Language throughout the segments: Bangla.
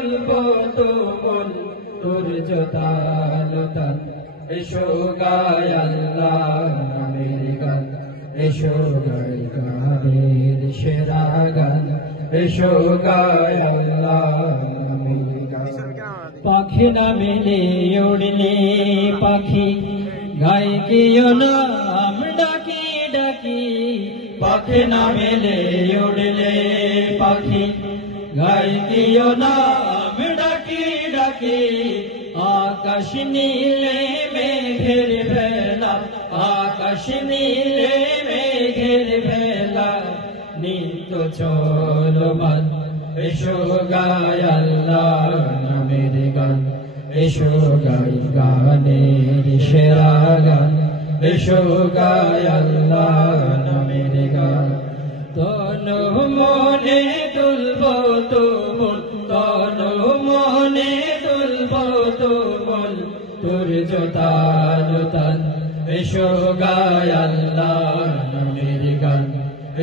তুলবো তুমুল তোর জোতাল তান এসো গায় আল্লাহ নামের গান এসো গায় গানের সেরা গান এসো গায় আল্লাহ নামের গান পাখি না মেলে উড়লে পাখি গায়ে কিও নাম ডাকি ডাকি পাখি না মেলে উড়লে পাখি গায়ে কিও নাম ডাকি ডাকি আকাশ নীলে মেঘের ভেলা আকাশ নীলে মেঘের ভেলা নিত্য চলমান এসো গায় আল্লাহ নামের গান এসো গায় গানের সেরা গান এসো গায় আল্লাহ নামের গান তনু মনে তুলবো তুমুল তনু মনে তুলবো তুমুল তোর জোতাল তান এসো গায় আল্লাহ নামের গান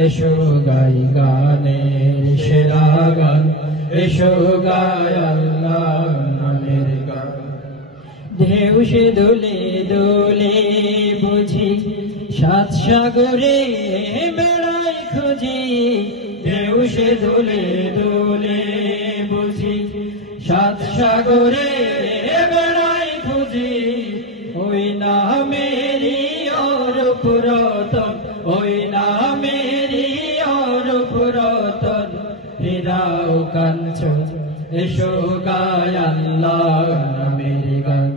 এসো গায় গানের সেরা গান এসো গায় আল্লাহ নামের গান ঢেউ সে দোলে দোলে বুঝি সাত সাগরে বেড়াই খুঁজি ঢেউ সে দোলে দোলে বুঝি সাত সাগরে বেড়াই খুঁজি ওই না মেরি और পুরাতন ওই না মেরি और পুরাতন হীরাও কাঞ্চন এসো গায় আল্লাহ নামের গান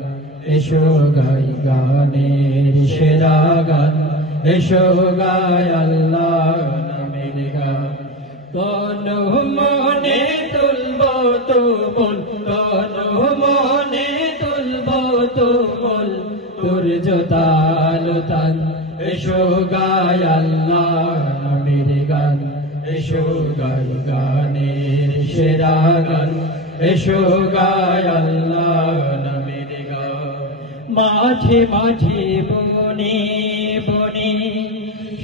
এসো গায় গানের সেরা গান এসো গায় আল্লাহ নামের গান তনু মনে তুলবো তুমুল তনু মনে তুলবো তুমুল তোর জোতাল তান এসো গায় আল্লাহ নামের গান এসো গায় গানের সেরা গান এসো গায় আল্লাহ নামের গান মাঝে মাঝে বনে বনে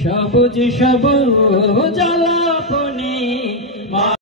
সবুজ সবুজ জ্বালা